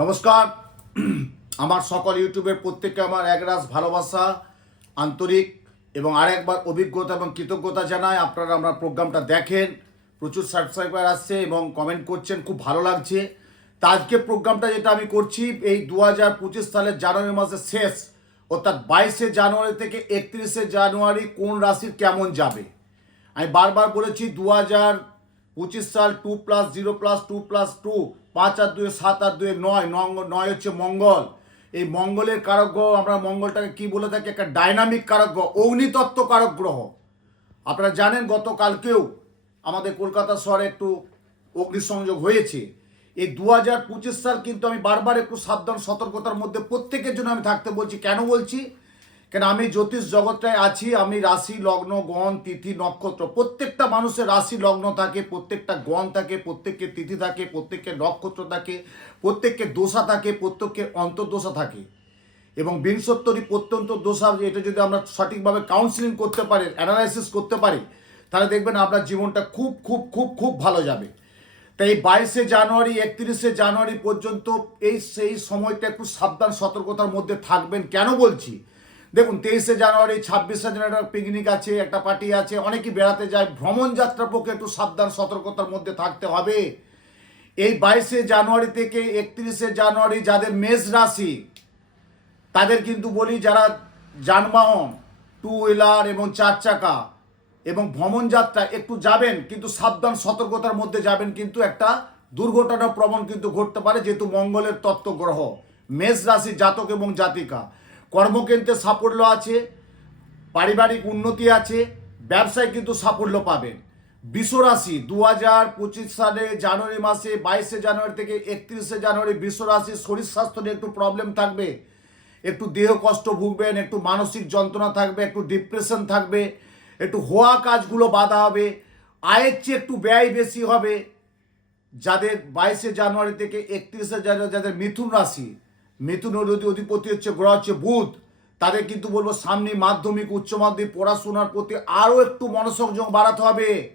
নমস্কার। আমার সকল ইউটিউবের প্রত্যেককে আমার একরাশ ভালোবাসা, আন্তরিক এবং আরেকবার অভিজ্ঞতা এবং কৃতজ্ঞতা জানাই। আপনারা আমার প্রোগ্রামটা দেখেন, প্রচুর সাবস্ক্রাইবার আসছে এবং কমেন্ট করছেন, খুব ভালো লাগছে। তা আজকে প্রোগ্রামটা যেটা আমি করছি, এই দু হাজার পঁচিশ সালের জানুয়ারি মাসের শেষ, অর্থাৎ বাইশে জানুয়ারি থেকে একত্রিশে জানুয়ারি কোন রাশির কেমন যাবে? আমি বারবার বলেছি দু হাজার পঁচিশ সাল two plus zero plus two plus two পাঁচ আর দুয়ে সাত আর দুয়ে নয় নয় হচ্ছে মঙ্গল। এই মঙ্গলের কারক গ্রহ, আমরা মঙ্গলটাকে কি বলে থাকি? একটা ডাইনামিক কারক গ্রহ, অগ্নিতত্ত্ব কারক গ্রহ। আপনারা জানেন গতকালকেও আমাদের কলকাতা শহরে একটু অগ্নিসংযোগ হয়েছে। এই দু হাজার পঁচিশ সাল কিন্তু আমি বারবার একটু সাবধান, সতর্কতার মধ্যে প্রত্যেকের জন্য আমি থাকতে বলছি। কেন বলছি? কেন আমি জ্যোতিষ জগৎটায় আছি, আমি রাশি, লগ্ন, গণ, তিথি, নক্ষত্র। প্রত্যেকটা মানুষের রাশি, লগ্ন থাকে, প্রত্যেকটা গণ থাকে প্রত্যেকের তিথি থাকে প্রত্যেকের নক্ষত্র থাকে প্রত্যেকের দোষা থাকে প্রত্যেকের অন্তর্দোষা থাকে। এবং বিংশোত্তরী প্রত্যন্ত দোষা এটা যদি আমরা সঠিকভাবে কাউন্সিলিং করতে পারি অ্যানালাইসিস করতে পারি, তাহলে দেখবেন আপনার জীবনটা খুব খুব খুব খুব ভালো যাবে। তাই বাইশে জানুয়ারি, একত্রিশে জানুয়ারি পর্যন্ত এই, সেই সময়টা একটু সাবধান, সতর্কতার মধ্যে থাকবেন। কেন বলছি? দেখুন, তেইশে জানুয়ারি, ছাব্বিশে জানুয়ারি পিকনিক আছে, একটা পার্টি আছে, অনেকেই বেড়াতে যায়। ভ্রমণ যাত্রার পক্ষে একটু সাবধান, সতর্কতার মধ্যে থাকতে হবে। এই বাইশে জানুয়ারি থেকে একত্রিশে জানুয়ারি যাদের মেষ রাশি, তাদের কিন্তু বলি যারা যানবাহন টু হুইলার এবং চার চাকা এবং ভ্রমণ যাত্রা একটু যাবেন, কিন্তু সাবধান, সতর্কতার মধ্যে যাবেন কিন্তু একটা দুর্ঘটনা প্রবণ কিন্তু ঘটতে পারে, যেহেতু মঙ্গলের তত্ত্ব গ্রহ মেষ রাশি জাতক এবং জাতিকা। কর্মকেন্দ্রে সাফল্য আছে, পারিবারিক উন্নতি আছে, ব্যবসায় কিন্তু সাফল্য পাবেন। বিশ্বরাশি দু হাজার পঁচিশ সালে জানুয়ারি মাসে বাইশে জানুয়ারি থেকে একত্রিশে জানুয়ারি বিশ্বরাশির শরীর স্বাস্থ্য নিয়ে একটু প্রবলেম থাকবে। একটু দেহ কষ্ট ভুগবেন, একটু মানসিক যন্ত্রণা থাকবে, একটু ডিপ্রেশন থাকবে, একটু হওয়া কাজগুলো বাধা হবে, আয়ের চেয়ে একটু ব্যয় বেশি হবে। যাদের বাইশে জানুয়ারি থেকে একত্রিশে জানুয়ারি, যাদের মিথুন রাশি মিথুনের অধি- অধিপতি হচ্ছে গ্রহ হচ্ছে বুধ। তাদের কিন্তু বলব সামনে মাধ্যমিক, উচ্চ মাধ্যমিক পড়াশোনার প্রতি আরও একটু মনোসংযোগ বাড়াতে হবে।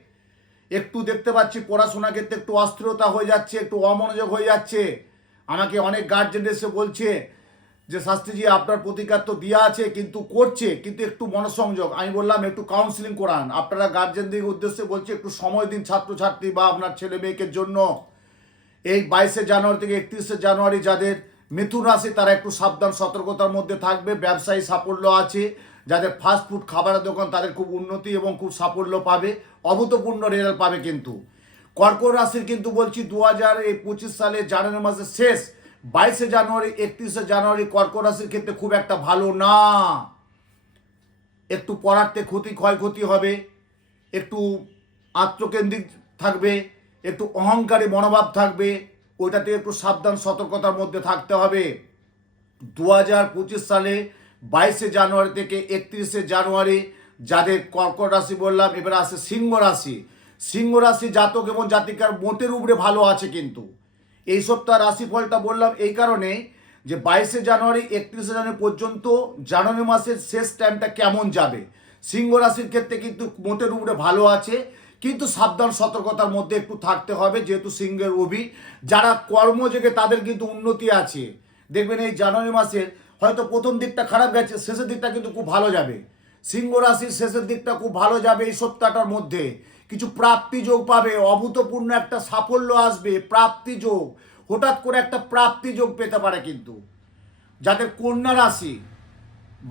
একটু দেখতে পাচ্ছি পড়াশোনার ক্ষেত্রে একটু অস্থিরতা হয়ে যাচ্ছে, একটু অমনোযোগ হয়ে যাচ্ছে। আমাকে অনেক গার্জেন এসে বলছে যে, শাস্ত্রীজি, আপনার প্রতিকার তো দেওয়া আছে, কিন্তু করছে, কিন্তু একটু মনোসংযোগ। আমি বললাম, একটু কাউন্সিলিং করান। আপনারা গার্জেনদের উদ্দেশ্যে বলছে, একটু সময় দিন ছাত্রছাত্রী বা আপনার ছেলে মেয়েকে জন্য। এই বাইশে জানুয়ারি থেকে একত্রিশে জানুয়ারি যাদের মিথুন রাশি তারা একটু সাবধান, সতর্কতার মধ্যে থাকবে, ব্যবসায়ী সাফল্য আছে, যাদের ফাস্ট ফুড খাবারের দোকান তাদের খুব উন্নতি এবং খুব সাফল্য পাবে, অভূতপূর্ণ রেজাল্ট পাবে কিন্তু। কর্কট রাশির কিন্তু বলছি দু হাজার পঁচিশ সালে জানুয়ারি মাসের শেষ, বাইশে জানুয়ারি, একত্রিশে জানুয়ারি কর্কট রাশির ক্ষেত্রে খুব একটা ভালো না। একটু পড়াতে ক্ষতি, ক্ষয়ক্ষতি হবে, একটু আত্মকেন্দ্রিক থাকবে, একটু অহংকারী মনোভাব থাকবে ওইটাতে একটু সাবধান, সতর্কতার মধ্যে থাকতে হবে। দু হাজার পঁচিশ সালে বাইশে জানুয়ারি থেকে একত্রিশে জানুয়ারি যাদের কর্কট রাশি বললাম, এবার আসে সিংহ রাশি। সিংহ রাশি জাতক এবং জাতিকার মোটের উপরে ভালো আছে কিন্তু। এই সপ্তাহ রাশিফলটা বললাম এই কারণে যে বাইশে জানুয়ারি, একত্রিশে জানুয়ারি পর্যন্ত জানুয়ারি মাসের শেষ টাইমটা কেমন যাবে? সিংহ রাশির ক্ষেত্রে কিন্তু মোটের উপরে ভালো আছে। কিন্তু সাবধান, সতর্কতার মধ্যে একটু থাকতে হবে, যেহেতু সিংহের অভি যারা কর্মযোগে, তাদের কিন্তু উন্নতি আছে। দেখবেন এই জানুয়ারি মাসের হয়তো প্রথম দিকটা খারাপ গেছে, শেষের দিকটা কিন্তু খুব ভালো যাবে। সিংহ রাশির শেষের দিকটা খুব ভালো যাবে এই সপ্তাহটার মধ্যে। কিছু প্রাপ্তি যোগ পাবে, অভূতপূর্ণ একটা সাফল্য আসবে, প্রাপ্তি যোগ। হঠাৎ করে একটা প্রাপ্তি যোগ পেতে পারে কিন্তু। যাদের কন্যা রাশি,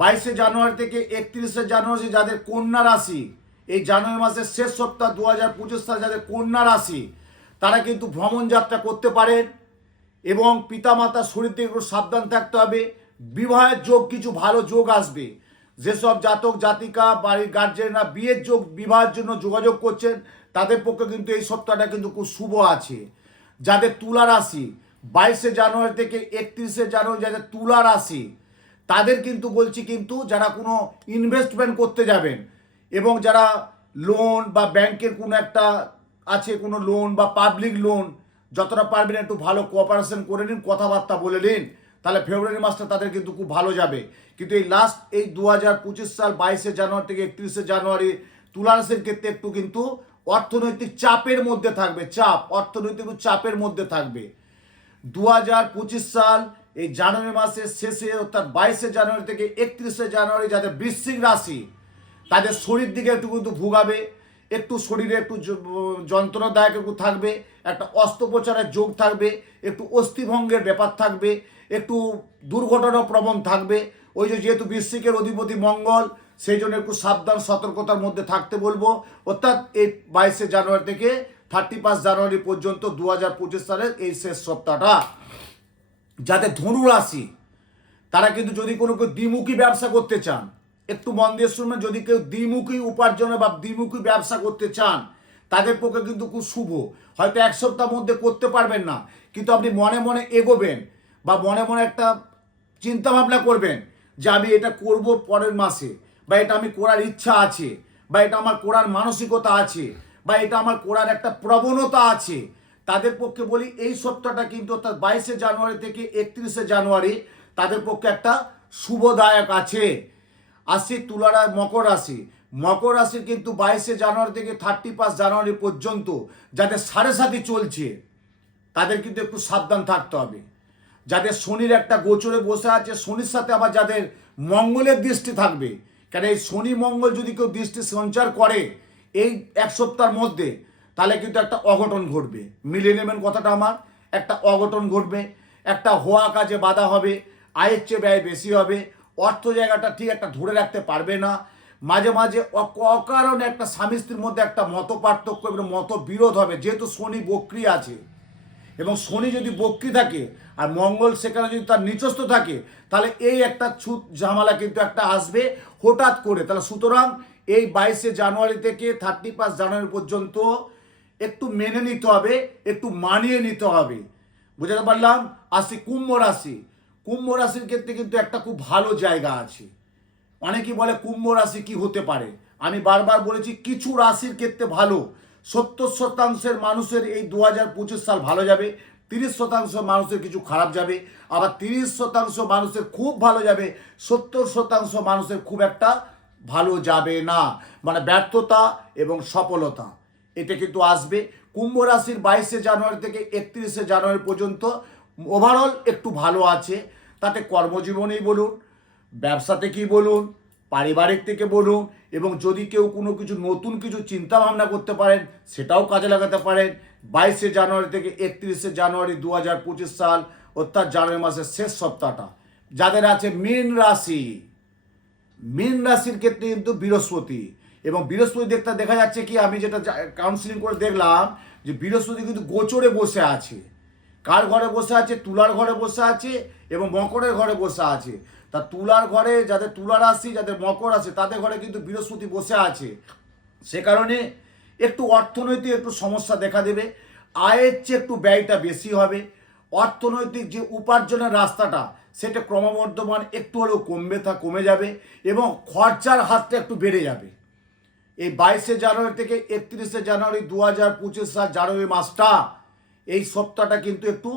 বাইশে জানুয়ারি থেকে একত্রিশে জানুয়ারি, যাদের কন্যা রাশি এই জানুয়ারি মাসের শেষ সপ্তাহ দু হাজার পঁচিশ সালে যাদের কন্যা রাশি, তারা কিন্তু ভ্রমণ যাত্রা করতে পারেন এবং পিতামাতার শরীর থেকে একটু সাবধান থাকতে হবে। বিবাহের যোগ কিছু ভালো যোগ আসবে। যেসব জাতক, জাতিকা, বাড়ির গার্জেনরা বিয়ের যোগ, বিবাহের জন্য যোগাযোগ করছেন, তাদের পক্ষে কিন্তু এই সপ্তাহটা কিন্তু খুব শুভ আছে। যাদের তুলা রাশি, বাইশে জানুয়ারি থেকে একত্রিশে জানুয়ারি যাদের তুলা রাশি, তাদের কিন্তু বলছি কিন্তু যারা কোনো ইনভেস্টমেন্ট করতে যাবেন এবং যারা লোন বা ব্যাংকের কোনো একটা আছে, কোনো লোন বা পাবলিক লোন যতটা পারবেন একটু ভালো কোঅপারেশন করে নিন, কথাবার্তা বলে নিন, তাহলে ফেব্রুয়ারি মাসটা তাদের কিন্তু খুব ভালো যাবে। কিন্তু এই লাস্ট এই দু হাজার পঁচিশ সাল বাইশে জানুয়ারি থেকে একত্রিশে জানুয়ারি তুলারাশির ক্ষেত্রে একটু কিন্তু অর্থনৈতিক চাপের মধ্যে থাকবে, চাপ, অর্থনৈতিক চাপের মধ্যে থাকবে। দু হাজার পঁচিশ সাল এই জানুয়ারি মাসের শেষে অর্থাৎ বাইশে জানুয়ারি থেকে একত্রিশে জানুয়ারি যাদের বৃশ্চিক রাশি তাদের শরীর দিকে একটু কিন্তু ভুগাবে, একটু শরীরে একটু যন্ত্রণাদায়ক একটু থাকবে, একটা অস্ত্রোপচারের যোগ থাকবে, একটু অস্থিভঙ্গের ব্যাপার থাকবে, একটু দুর্ঘটনা প্রবণ থাকবে। ওই যে যেহেতু বৃশ্চিকের অধিপতি মঙ্গল, সেই জন্য একটু সাবধান, সতর্কতার মধ্যে থাকতে বলব। অর্থাৎ এই বাইশে জানুয়ারি থেকে থার্টি ফার্স্ট জানুয়ারি পর্যন্ত দু হাজার পঁচিশ সালের এই শেষ সপ্তাহটা। যাদের ধনু রাশি তারা কিন্তু যদি কোনো দ্বিমুখী ব্যবসা করতে চান একটু মন দিয়ে শুনবেন, যদি কেউ দ্বিমুখী উপার্জনে বা দ্বিমুখী ব্যবসা করতে চান, তাদের পক্ষে কিন্তু খুব শুভ। হয়তো এক সপ্তাহের মধ্যে করতে পারবেন না, কিন্তু আপনি মনে মনে এগোবেন বা মনে মনে একটা চিন্তা ভাবনা করবেন যে আমি এটা করব পরের মাসে, বা এটা আমি করার ইচ্ছা আছে, বা এটা আমার করার মানসিকতা আছে, বা এটা আমার করার একটা প্রবণতা আছে। তাদের পক্ষে বলি, এই সপ্তাহটা কিন্তু অর্থাৎ বাইশে জানুয়ারি থেকে একত্রিশে জানুয়ারি তাদের পক্ষে একটা শুভদায়ক আছে। আসি তুলারা মকর রাশি। মকর রাশির কিন্তু বাইশে জানুয়ারি থেকে থার্টি ফার্স্ট জানুয়ারি পর্যন্ত যাদের সাড়ে সাথে চলছে, তাদের কিন্তু একটু সাবধান থাকতে হবে। যাদের শনির একটা গোচরে বসে আছে, শনির সাথে আবার যাদের মঙ্গলের দৃষ্টি থাকবে, কেন এই শনি মঙ্গল যদি কেউ দৃষ্টি সঞ্চার করে এই এক সপ্তাহের মধ্যে, তাহলে কিন্তু একটা অঘটন ঘটবে। মিলিয়ে নেবেন কথাটা আমার, একটা অঘটন ঘটবে, একটা হওয়া কাজে বাধা হবে, আয়ের চেয়ে ব্যয় বেশি হবে অর্থ জায়গাটা ঠিক একটা ধরে রাখতে পারবে না। মাঝে মাঝে অক- অকারণে একটা স্বামী স্ত্রীর মধ্যে একটা মত পার্থক্য এবং মত বিরোধ হবে, যেহেতু শনি বক্রি আছে। এবং শনি যদি বক্রি থাকে আর মঙ্গল সেখানে যদি তার নিচস্থ থাকে, তাহলে এই একটা ছুত ঝামেলা কিন্তু একটা আসবে হঠাৎ করে। তাহলে সুতরাং এই বাইশে জানুয়ারি থেকে থার্টি ফার্স্ট জানুয়ারি পর্যন্ত একটু মেনে নিতে হবে, একটু মানিয়ে নিতে হবে। বুঝতে পারলাম? আসি কুম্ভ রাশি। কুম্ভ রাশির ক্ষেত্রে কিন্তু একটা খুব ভালো জায়গা আছে। অনেকেই বলে কুম্ভ রাশি কি হতে পারে? আমি বারবার বলেছি কিছু রাশির ক্ষেত্রে ভালো। সত্তর শতাংশের মানুষের এই দু হাজার পঁচিশ সাল ভালো যাবে, তিরিশ শতাংশ মানুষের কিছু খারাপ যাবে, আবার তিরিশ শতাংশ মানুষের খুব ভালো যাবে, সত্তর শতাংশ মানুষের খুব একটা ভালো যাবে না। মানে ব্যর্থতা এবং সফলতা, এটা কিন্তু আসবে। কুম্ভ রাশির বাইশে জানুয়ারি থেকে একত্রিশে জানুয়ারি পর্যন্ত ওভারঅল একটু ভালো আছে। তাতে কর্মজীবনেই বলুন ব্যবসা থেকেই বলুন, পারিবারিক থেকে বলুন, এবং যদি কেউ কোনো কিছু নতুন কিছু চিন্তা ভাবনা করতে পারেন, সেটাও কাজে লাগাতে পারেন। বাইশে জানুয়ারি থেকে একত্রিশে জানুয়ারি দু হাজার পঁচিশ সাল, অর্থাৎ জানুয়ারি মাসের শেষ সপ্তাহটা। যাদের আছে মীন রাশি, মীন রাশির ক্ষেত্রে কিন্তু বৃহস্পতি, এবং বৃহস্পতি দেখতে দেখা যাচ্ছে কি, আমি যেটা কাউন্সিলিং করে দেখলাম, যে বৃহস্পতি কিন্তু গোচরে বসে আছে। কার ঘরে বসে আছে? তুলার ঘরে বসে আছে এবং মকরের ঘরে বসে আছে। তা তুলার ঘরে যাদের তুলা রাশি, যাদের মকর আছে, তাদের ঘরে কিন্তু বৃহস্পতি বসে আছে। সে কারণে একটু অর্থনৈতিক একটু সমস্যা দেখা দেবে। আয়ের চেয়ে একটু ব্যয়টা বেশি হবে। অর্থনৈতিক যে উপার্জনের রাস্তাটা, সেটা ক্রমবর্ধমান একটু হলেও কমবে তা কমে যাবে এবং খরচার হাতটা একটু বেড়ে যাবে। এই বাইশে জানুয়ারি থেকে একত্রিশে জানুয়ারি দু হাজার পঁচিশ সাল জানুয়ারি মাসটা এই সপ্তাহটা কিন্তু একটু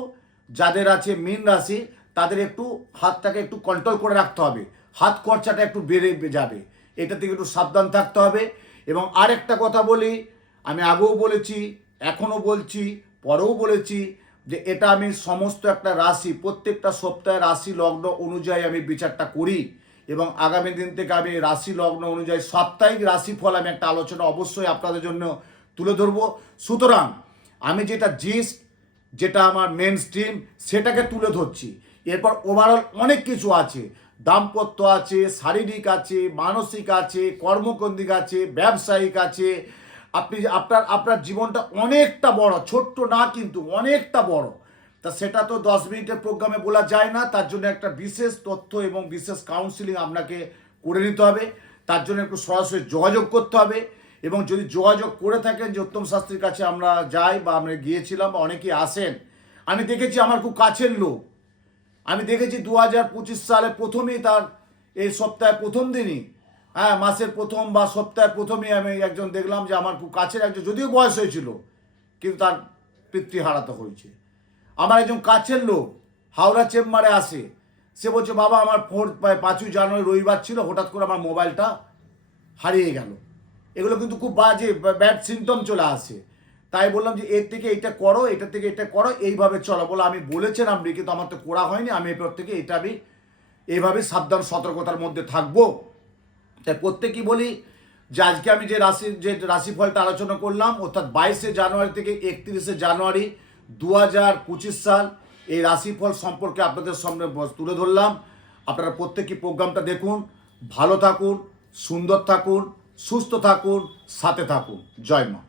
যাদের আছে মীন রাশি, তাদের একটু হাতটাকে একটু কন্ট্রোল করে রাখতে হবে। হাত খরচাটা একটু বেড়ে যাবে। এটা থেকে একটু সাবধান থাকতে হবে। এবং আরেকটা কথা বলি, আমি আগেও বলেছি, এখনও বলছি, পরেও বলেছি যে এটা আমি সমস্ত একটা রাশি, প্রত্যেকটা সপ্তাহে রাশি লগ্ন অনুযায়ী আমি বিচারটা করি এবং আগামী দিন থেকে আমি রাশি লগ্ন অনুযায়ী সাপ্তাহিক রাশিফল আমি একটা আলোচনা অবশ্যই আপনাদের জন্য তুলে ধরবো। সুতরাং আমি যেটা জিস্ট যেটা আমার মেন স্ট্রিম সেটাকে তুলে ধরছি। এরপর ওভারঅল অনেক কিছু আছে। দাম্পত্য আছে, শারীরিক আছে, মানসিক আছে কর্মকেন্দ্রিক আছে, ব্যবসায়িক আছে। আপনি আপনার আপনার জীবনটা অনেকটা বড়, ছোট্ট না কিন্তু অনেকটা বড়। তা সেটা তো দশ মিনিটের প্রোগ্রামে বলা যায় না। তার জন্য একটা বিশেষ তথ্য এবং বিশেষ কাউন্সিলিং আপনাকে করে নিতে হবে। তার জন্য একটু সরাসরি যোগাযোগ করতে হবে। এবং যদি যোগাযোগ করে থাকেন যে উত্তম শাস্ত্রীর কাছে আমরা যাই বা আমরা গিয়েছিলাম, বা অনেকেই আসেন, আমি দেখেছি আমার খুব কাছের লোক। আমি দেখেছি দু হাজার পঁচিশ সালে প্রথমেই তার, এই সপ্তাহে প্রথম দিনই হ্যাঁ মাসের প্রথম বা সপ্তাহে প্রথমেই আমি একজন দেখলাম যে আমার খুব কাছের একজন, যদিও বয়স হয়েছিল, কিন্তু তার পিতৃ হারাতে হয়েছে। আমার একজন কাছের লোক হাওড়া চেম্বারে আসে, সে বলছে, বাবা, আমার ফোর পাঁচই জানুয়ারি রবিবার ছিল, হঠাৎ করে আমার মোবাইলটা হারিয়ে গেল। এগুলো কিন্তু খুব বাজে ব্যাড সিমটম চলে আসে। তাই বললাম যে, এর থেকে এটা করো এটা থেকে এটা করো, এইভাবে চলো। বলে আমি বলেছিলাম আপনি কিন্তু আমার তো করা হয়নি, আমি এরপর থেকে এটা আমি এইভাবে সাবধান, সতর্কতার মধ্যে থাকব। তাই প্রত্যেকেই বলি, যে আজকে আমি যে রাশি, যে রাশিফলটা আলোচনা করলাম, অর্থাৎ বাইশে জানুয়ারি থেকে একত্রিশে জানুয়ারি দু হাজার পঁচিশ সাল, এই রাশিফল সম্পর্কে আপনাদের সামনে তুলে ধরলাম। আপনারা প্রত্যেকই প্রোগ্রামটা দেখুন, ভালো থাকুন, সুন্দর থাকুন সুস্থ থাকুন সাথে থাকুন। জয় মা।